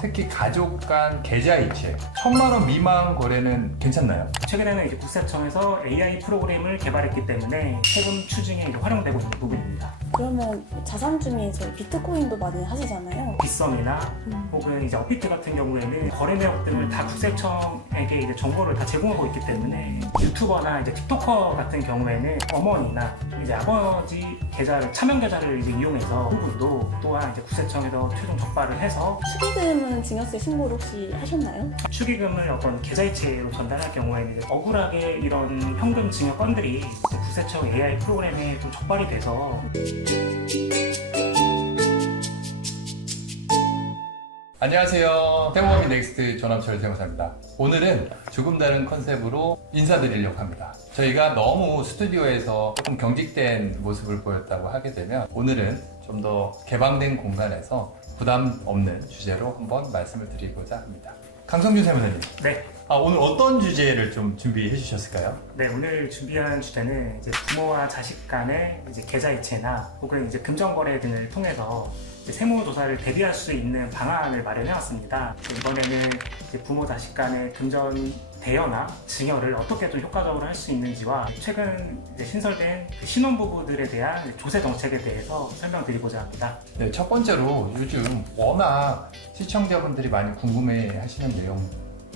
특히 가족 간 계좌 이체 천만 원 미만 거래는 괜찮나요? 최근에는 이제 국세청에서 AI 프로그램을 개발했기 때문에 세금 추징에 활용되고 있는 부분입니다. 그러면 자산 중에 이제 비트코인도 많이 하시잖아요. 빗썸이나 음. 혹은 이제 업비트 같은 경우에는 거래 내역 등을 다 국세청에게 이제 정보를 다 제공하고 있기 때문에 유튜버나 이제 틱토커 같은 경우에는 어머니나 이제 아버지 계좌를 차명 계좌를 이제 이용해서 부분도 또한 이제 국세청에서 최종 적발을 해서 축의금은 증여세 신고를 혹시 하셨나요? 축의금을 어떤 계좌이체로 전달할 경우에는 이제 억울하게 이런 현금 증여 건들이 국세청 AI 프로그램에 좀 적발이 돼서 안녕하세요. 세모미 넥스트 조남철 세무사입니다. 오늘은 조금 다른 컨셉으로 인사드리려고 합니다. 저희가 너무 스튜디오에서 조금 경직된 모습을 보였다고 하게 되면 오늘은 좀 더 개방된 공간에서 부담 없는 주제로 한번 말씀을 드리고자 합니다. 강성준 세무사님, 네, 아, 오늘 어떤 주제를 좀 준비해 주셨을까요? 네 오늘 준비한 주제는 이제 부모와 자식 간의 이제 계좌이체나 혹은 이제 금전거래 등을 통해서 이제 세무조사를 대비할 수 있는 방안을 마련해왔습니다. 이번에는 이제 부모 자식 간의 금전 대여나 증여를 어떻게 좀 효과적으로 할 수 있는지와 최근 이제 신설된 그 신혼부부들에 대한 조세 정책에 대해서 설명드리고자 합니다. 네, 첫 번째로 요즘 워낙 시청자분들이 많이 궁금해 하시는 내용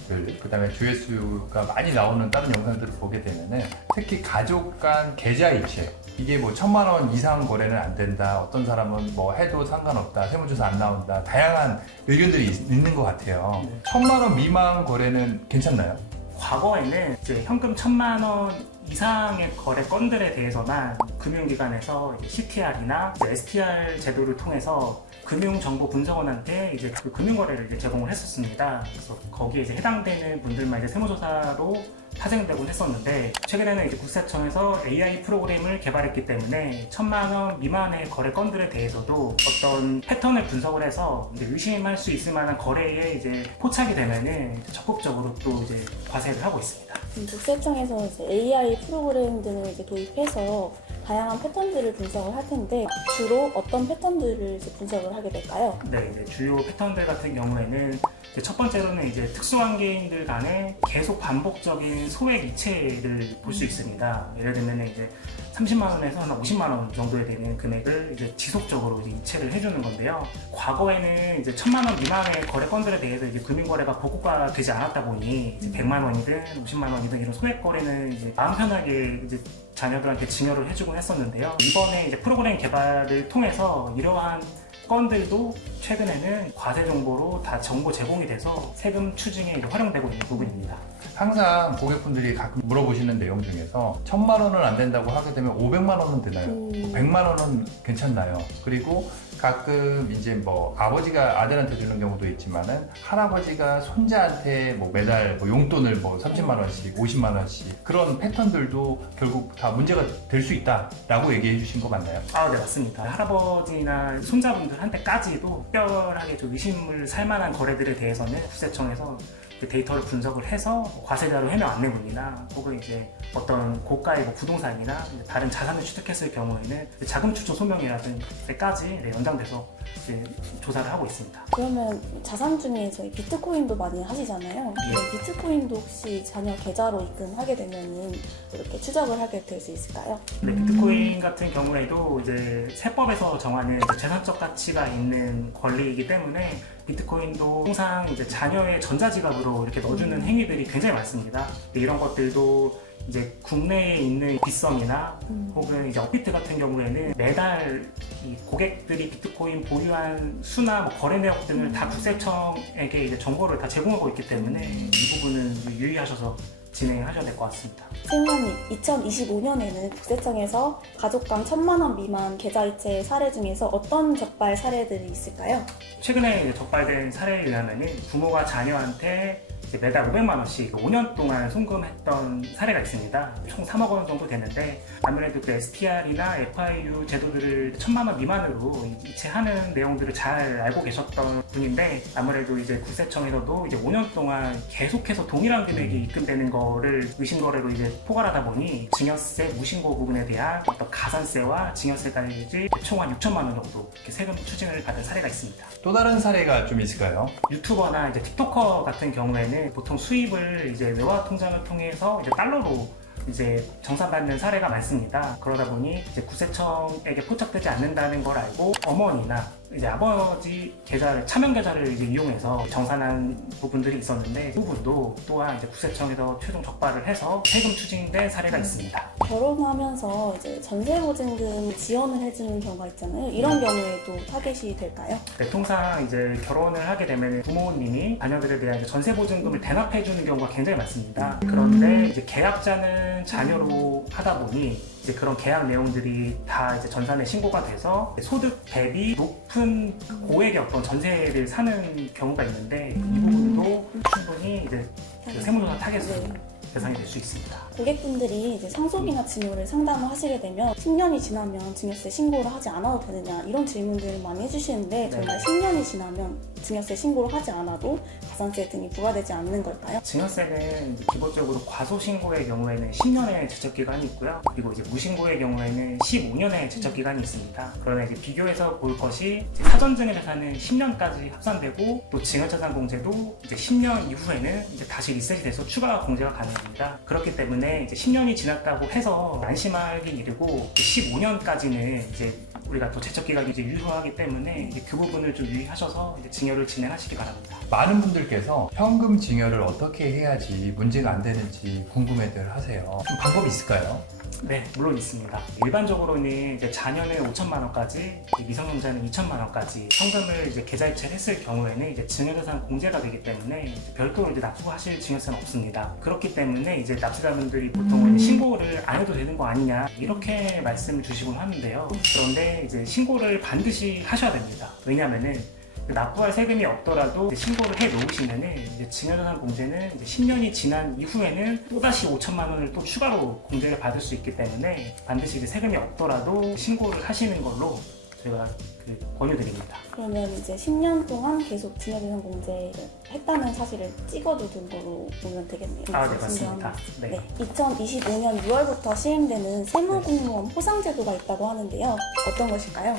들, 그 다음에 조회수가 많이 나오는 다른 영상들을 보게 되면은 특히 가족 간 계좌 이체, 이게 뭐 천만 원 이상 거래는 안 된다, 어떤 사람은 뭐 해도 상관없다, 세무조사 안 나온다, 다양한 의견들이 있- 있는 것 같아요. 네. 천만 원 미만 거래는 괜찮나요? 과거에는 이제 현금 천만 원 이상의 거래 건들에 대해서만 금융기관에서 CTR이나 STR 제도를 통해서 금융정보분석원한테 이제 그 금융거래를 이제 제공을 했었습니다. 그래서 거기에 이제 해당되는 분들만 이제 세무조사로 파생되곤 했었는데 최근에는 이제 국세청에서 AI 프로그램을 개발했기 때문에 천만 원 미만의 거래 건들에 대해서도 어떤 패턴을 분석을 해서 의심할 수 있을 만한 거래에 이제 포착이 되면은 적극적으로 또 이제 과세를 하고 있습니다. 음, 국세청에서 이제 AI 프로그램 등을 이제 도입해서 다양한 패턴들을 분석을 할 텐데 주로 어떤 패턴들을 이제 분석을 하게 될까요? 네, 주요 패턴들 같은 경우에는 이제 첫 번째로는 이제 특수환경인들 간의 계속 반복적인 소액 이체를 볼 수 있습니다. 예를 들면 이제 30만 원에서 한 50만 원 정도에 되는 금액을 이제 지속적으로 이제 이체를 해주는 건데요. 과거에는 이제 천만 원 미만의 거래 건들에 대해서 이제 금융거래가 보고가 되지 않았다 보니 이제 100만 원이든 50만 원이든 이런 소액 거래는 이제 마음 편하게 이제 자녀들한테 증여를 해주곤 했었는데요. 이번에 이제 프로그램 개발을 통해서 이러한 건들도 최근에는 과세 정보로 다 정보 제공이 돼서 세금 추징에 활용되고 있는 부분입니다. 항상 고객분들이 가끔 물어보시는 내용 중에서 천만 원은 안 된다고 하게 되면 500만 원은 되나요? 음, 100만 원은 괜찮나요? 그리고 가끔 이제 뭐 아버지가 아들한테 주는 경우도 있지만은 할아버지가 손자한테 뭐 매달 뭐 용돈을 뭐 30만 원씩, 50만 원씩 그런 패턴들도 결국 다 문제가 될 수 있다라고 얘기해 주신 거 맞나요? 아, 네, 맞습니다. 할아버지나 손자분들한테까지도 특별하게 좀 의심을 살 만한 거래들에 대해서는 국세청에서 그 데이터를 분석을 해서 과세자료 해명 안내문이나 혹은 이제 어떤 고가의 뭐 부동산이나 다른 자산을 취득했을 경우에는 자금 추적 소명이라든지까지 네, 연장돼서 이제 조사를 하고 있습니다. 그러면 자산 중에 저희 비트코인도 많이 하시잖아요. 그럼 비트코인도 혹시 자녀 계좌로 입금하게 되면은 이렇게 추적을 하게 될 수 있을까요? 네, 비트코인 같은 경우에도 이제 세법에서 정하는 이제 재산적 가치가 있는 권리이기 때문에 비트코인도 항상 이제 자녀의 전자지갑으로 이렇게 넣어주는 행위들이 굉장히 많습니다. 근데 이런 것들도 이제 국내에 있는 빗썸이나 음. 혹은 이제 업비트 같은 경우에는 매달 이 고객들이 비트코인 보유한 수나 뭐 거래 내역 등을 다 국세청에게 이제 정보를 다 제공하고 있기 때문에 이 부분은 유의하셔서 진행하셔야 될 것 같습니다. 생명님, 2025년에는 국세청에서 가족 간 천만 원 미만 계좌이체 사례 중에서 어떤 적발 사례들이 있을까요? 최근에 적발된 사례에 의하면 부모가 자녀한테 이제 매달 500만 원씩 5년 동안 송금했던 사례가 있습니다. 총 3억 원 정도 되는데 아무래도 그 STR이나 FIU 제도들을 천만 원 미만으로 이체하는 내용들을 잘 알고 계셨던 분인데 아무래도 이제 국세청에서도 이제 5년 동안 계속해서 동일한 금액이 입금되는 거를 의심거래로 이제 포괄하다 보니 증여세 무신고 부분에 대한 어떤 가산세와 증여세까지 총한 6천만 원 정도 이렇게 세금 추징을 받은 사례가 있습니다. 또 다른 사례가 좀 있을까요? 유튜버나 이제 틱토커 같은 경우에는 보통 수입을 이제 외화 통장을 통해서 이제 달러로 이제 정산받는 사례가 많습니다. 그러다 보니 이제 구세청에게 포착되지 않는다는 걸 알고 어머니나 이제 아버지 계좌를 차명 계좌를 이제 이용해서 정산한 부분들이 있었는데 그 부분도 또한 이제 구세청에서 최종 적발을 해서 세금 추징된 사례가 있습니다. 결혼하면서 이제 전세보증금 지원을 해주는 경우가 있잖아요. 이런 경우에도 타겟이 될까요? 네, 통상 이제 결혼을 하게 되면 부모님이 자녀들에 대한 이제 전세보증금을 대납해주는 경우가 굉장히 많습니다. 그런데 이제 계약자는 자녀로 하다 보니 이제 그런 계약 내용들이 다 이제 전산에 신고가 돼서 소득 대비 높은 고액의 어떤 전세를 사는 경우가 있는데 이 부분도 충분히 이제 그 세무조사 타겟으로 네. 대상이 될 수 있습니다. 고객분들이 이제 상속이나 증여를 상담을 하시게 되면 10년이 지나면 증여세 신고를 하지 않아도 되느냐 이런 질문들을 많이 해주시는데 정말 10년이 지나면 증여세 신고를 하지 않아도 가산세 등이 부과되지 않는 걸까요? 증여세는 기본적으로 과소신고의 경우에는 10년의 제척기간이 있고요. 그리고 이제 무신고의 경우에는 15년의 제척기간이 있습니다. 그러나 이제 비교해서 볼 것이 사전증여재산은 10년까지 합산되고 또 증여재산공제도 이제 10년 이후에는 이제 다시 리셋이 돼서 추가 공제가 가능합니다. 그렇기 때문에 이제 10년이 지났다고 해서 안심하기 이르고 15년까지는 이제 우리가 또 제척 기간이 이제 유효하기 때문에 이제 그 부분을 좀 유의하셔서 이제 증여를 진행하시기 바랍니다. 많은 분들께서 현금 증여를 어떻게 해야지 문제가 안 되는지 궁금해들 하세요. 좀 방법이 있을까요? 네, 물론 있습니다. 일반적으로는 이제 자녀는 5천만 원까지, 미성년자는 2천만 원까지 현금을 이제 계좌이체를 했을 경우에는 이제 증여재산 공제가 되기 때문에 별도로 이제 납부하실 증여세는 없습니다. 그렇기 때문에 이제 납세자분들이 보통은 신고를 안 해도 되는 거 아니냐 이렇게 말씀을 주시곤 하는데요. 그런데 이제 신고를 반드시 하셔야 됩니다. 왜냐하면은 납부할 세금이 없더라도 신고를 해 놓으시면은 이제 증여재산 공제는 이제 10년이 지난 이후에는 또다시 5천만 원을 또 추가로 공제를 받을 수 있기 때문에 반드시 이제 세금이 없더라도 신고를 하시는 걸로 저희가 그 권유드립니다. 그러면 이제 10년 동안 계속 증여재산 공제를 했다는 사실을 찍어두는 거로 보면 되겠네요. 아, 네, 맞습니다. 네. 네. 2025년 6월부터 시행되는 세무공무원 포상제도가 있다고 하는데요. 어떤 것일까요?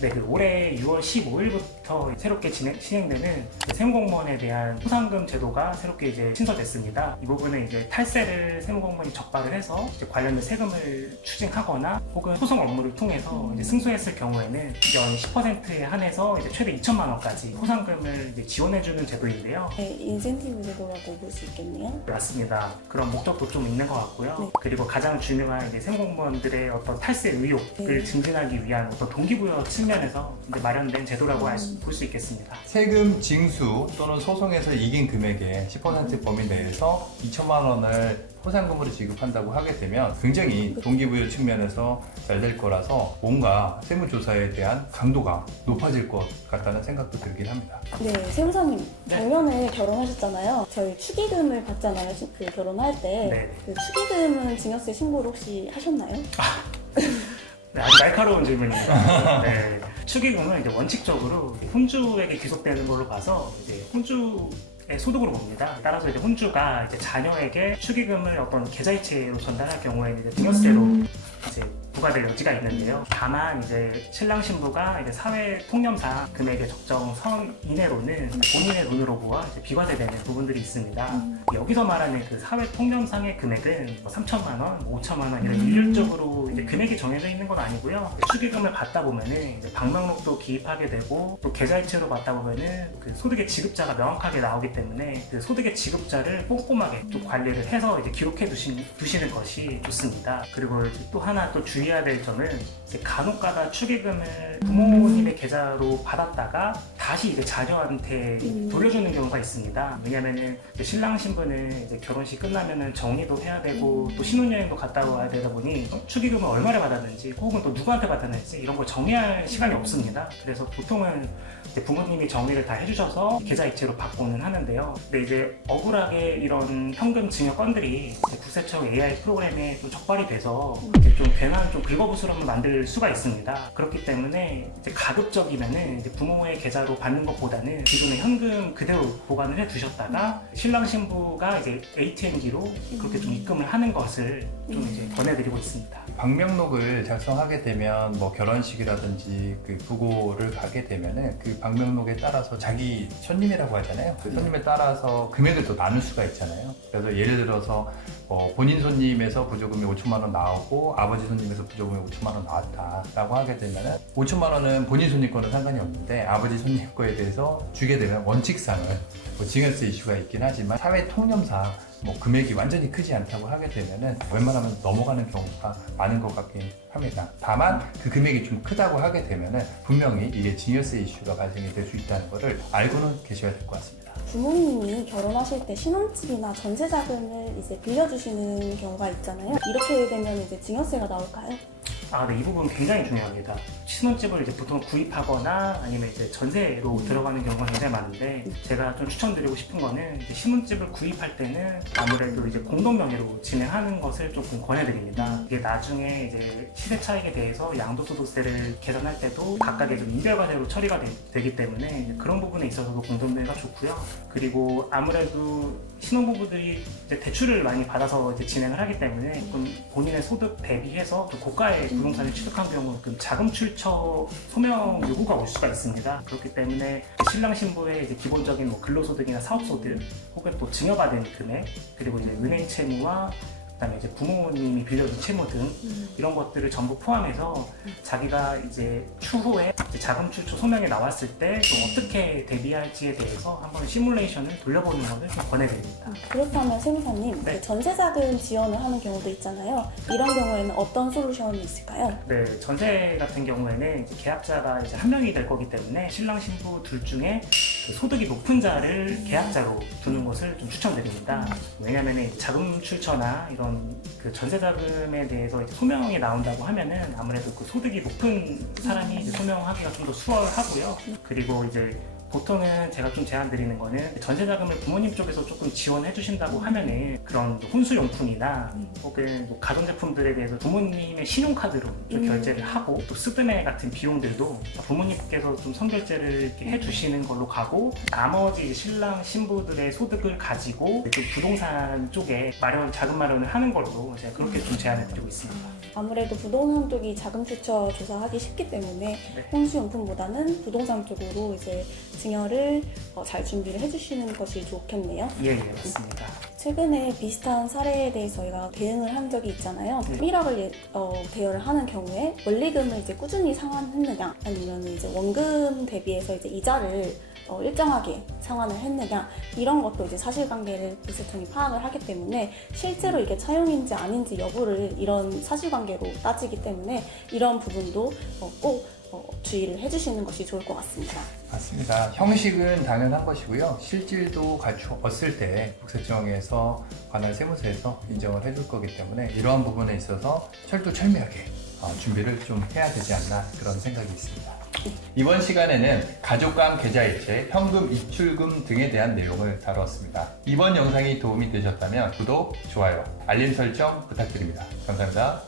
네, 그 올해 6월 15일부터 새롭게 진행, 시행되는 그 세무공무원에 대한 포상금 제도가 새롭게 이제 신설됐습니다. 이 부분은 이제 탈세를 세무공무원이 적발을 해서 이제 관련된 세금을 추징하거나 혹은 소송 업무를 통해서 이제 승소했을 경우에는 연 10%에 한해서 이제 최대 2천만 원까지 포상금을 이제 지원해주는 제도인데요. 네, 인센티브 제도라고 볼 수 있겠네요. 맞습니다. 그런 목적도 좀 있는 것 같고요. 네. 그리고 가장 중요한 이제 세무공무원들의 어떤 탈세 의욕을 네. 증진하기 위한 어떤 동기부여 측면에서 이제 마련된 제도라고 음. 볼 수 있겠습니다. 세금 징수 또는 소송에서 이긴 금액의 10% 범위 내에서 2천만 원을 포상금으로 지급한다고 하게 되면 굉장히 동기부여 측면에서 잘 될 거라서 뭔가 세무조사에 대한 강도가 높아질 것 같다는 생각도 들긴 합니다. 네, 세무사님 네. 작년에 결혼하셨잖아요. 저희 축의금을 받잖아요. 시- 그 결혼할 때. 네. 그 축의금은 증여세 신고를 혹시 하셨나요? 네, 아주 날카로운 질문입니다. 네. 축의금은 이제 원칙적으로 혼주에게 기속되는 걸로 봐서 이제 혼주 의 소득으로 봅니다. 따라서 이제 혼주가 이제 자녀에게 축의금을 어떤 계좌이체로 전달할 경우에는 이제 증여세로 이제 부과될 여지가 있는데요. 다만 이제 신랑 신부가 이제 사회 통념상 금액의 적정 선 이내로는 본인의 돈으로 보아 이제 비과세되는 부분들이 있습니다. 여기서 말하는 그 사회 통념상의 금액은 뭐 3천만 원, 5천만 원 이런 일률적으로 이제 금액이 정해져 있는 건 아니고요. 축의금을 받다 보면은 이제 방명록도 기입하게 되고 또 계좌이체로 받다 보면은 그 소득의 지급자가 명확하게 나오기 때문에 그 소득의 지급자를 꼼꼼하게 좀 관리를 해서 이제 기록해 두신, 두시는 것이 좋습니다. 그리고 또 하나 또 주의할 주의해야 될 점은 간혹가다 축의금을 부모님의 계좌로 받았다가 다시 이제 자녀한테 음. 돌려주는 경우가 있습니다. 왜냐면은 이제 신랑 신부는 이제 결혼식 끝나면은 정리도 해야 되고 또 신혼여행도 갔다 와야 되다 보니 축의금을 얼마를 받았는지 혹은 또 누구한테 받았는지 이런 걸 정리할 시간이 없습니다. 그래서 보통은 부모님이 정리를 다 해주셔서 계좌 이체로 받고는 하는데요. 근데 이제 억울하게 이런 현금 증여 건들이 이제 국세청 AI 프로그램에 좀 적발이 돼서 이제 좀 괜한 좀 긁어부스럼을 만들 수가 있습니다. 그렇기 때문에 이제 가급적이면은 이제 부모의 계좌로 받는 것보다는 기존에 현금 그대로 보관을 해 두셨다가 신랑 신부가 이제 ATM기로 그렇게 좀 입금을 하는 것을 좀 이제 권해드리고 있습니다. 방명록을 작성하게 되면 뭐 결혼식이라든지 그 부고를 가게 되면은 그 방명록에 따라서 자기 손님이라고 하잖아요. 그 손님에 따라서 금액을 또 나눌 수가 있잖아요. 그래서 예를 들어서 뭐 본인 손님에서 부조금이 5천만 원 나오고 아버지 손님에서 부조금이 5천만 원 나왔다라고 하게 되면은 5천만 원은 본인 손님 거는 상관이 없는데 아버지 손님 거에 대해서 주게 되면 원칙상은 뭐 증여세 이슈가 있긴 하지만 사회 통념상 뭐 금액이 완전히 크지 않다고 하게 되면은 웬만하면 넘어가는 경우가 많은 것 같긴 합니다. 다만 그 금액이 좀 크다고 하게 되면은 분명히 이게 증여세 이슈가 발생이 될 수 있다는 것을 알고는 계셔야 될 것 같습니다. 부모님이 결혼하실 때 신혼집이나 전세 자금을 이제 빌려주시는 경우가 있잖아요. 이렇게 되면 이제 증여세가 나올까요? 아, 네, 이 부분 굉장히 중요합니다. 신혼집을 이제 보통 구입하거나 아니면 이제 전세로 들어가는 경우가 굉장히 많은데 제가 좀 추천드리고 싶은 거는 이제 신혼집을 구입할 때는 아무래도 이제 공동 명의로 진행하는 것을 조금 권해드립니다. 이게 나중에 이제 시세 차익에 대해서 양도소득세를 계산할 때도 각각의 좀 인별과세로 처리가 되, 기 때문에 그런 부분에 있어서도 공동 명의가 좋고요. 그리고 아무래도 신혼부부들이 이제 대출을 많이 받아서 이제 진행을 하기 때문에 조금 본인의 소득 대비해서 좀 고가의 부동산을 취득한 경우 그 자금 출처 소명 요구가 올 수가 있습니다. 그렇기 때문에 신랑 신부의 이제 기본적인 뭐 근로소득이나 사업소득 혹은 또 증여받은 금액 그리고 이제 은행 채무와 그다음에 이제 부모님이 빌려준 채무 등 이런 것들을 전부 포함해서 자기가 이제 추후에 이제 자금 출처 소명이 나왔을 때좀 어떻게 대비할지에 대해서 한번 시뮬레이션을 돌려보는 것을 좀 권해드립니다. 그렇다면 세무사님, 네. 그 전세 자금 지원을 하는 경우도 있잖아요. 이런 경우에는 어떤 솔루션이 있을까요? 네, 전세 같은 경우에는 이제 계약자가 이제 한 명이 될 거기 때문에 신랑 신부 둘 중에 그 소득이 높은 자를 계약자로 두는 것을 좀 추천드립니다. 왜냐하면 자금 출처나 이런 그 전세 자금에 대해서 이제 소명이 나온다고 하면은 아무래도 그 소득이 높은 사람이 이제 소명하기가 좀 더 수월하고요. 그리고 이제 보통은 제가 좀 제안 드리는 거는 전세 자금을 부모님 쪽에서 조금 지원해 주신다고 하면은 그런 혼수용품이나 혹은 뭐 가전제품들에 대해서 부모님의 신용카드로 좀 음. 결제를 하고 또 쓰드메 같은 비용들도 부모님께서 좀 선결제를 이렇게 해 주시는 걸로 가고 나머지 신랑 신부들의 소득을 가지고 좀 부동산 쪽에 마련 자금 마련을 하는 걸로 제가 그렇게 좀 제안해 드리고 있습니다. 아무래도 부동산 쪽이 자금 출처 조사하기 쉽기 때문에 네. 홍수용품보다는 부동산 쪽으로 이제 증여를 어, 잘 준비를 해주시는 것이 좋겠네요. 예, 예, 맞습니다. 최근에 비슷한 사례에 대해서 저희가 대응을 한 적이 있잖아요. 네. 1억을 예- 어, 대여를 하는 경우에 원리금을 이제 꾸준히 상환했느냐, 아니면 이제 원금 대비해서 이제 이자를 어, 일정하게 상환을 했느냐 이런 것도 이제 사실관계를 국세청이 파악을 하기 때문에 실제로 이게 차용인지 아닌지 여부를 이런 사실관계로 따지기 때문에 이런 부분도 어, 꼭 어, 주의를 해주시는 것이 좋을 것 같습니다. 맞습니다. 형식은 당연한 것이고요. 실질도 갖추었을 때 국세청에서 관할 세무서에서 인정을 해줄 거기 때문에 이러한 부분에 있어서 철두철미하게 어, 준비를 좀 해야 되지 않나 그런 생각이 있습니다. 이번 시간에는 가족 간 계좌이체, 현금 입출금 등에 대한 내용을 다루었습니다. 이번 영상이 도움이 되셨다면 구독, 좋아요, 알림 설정 부탁드립니다. 감사합니다.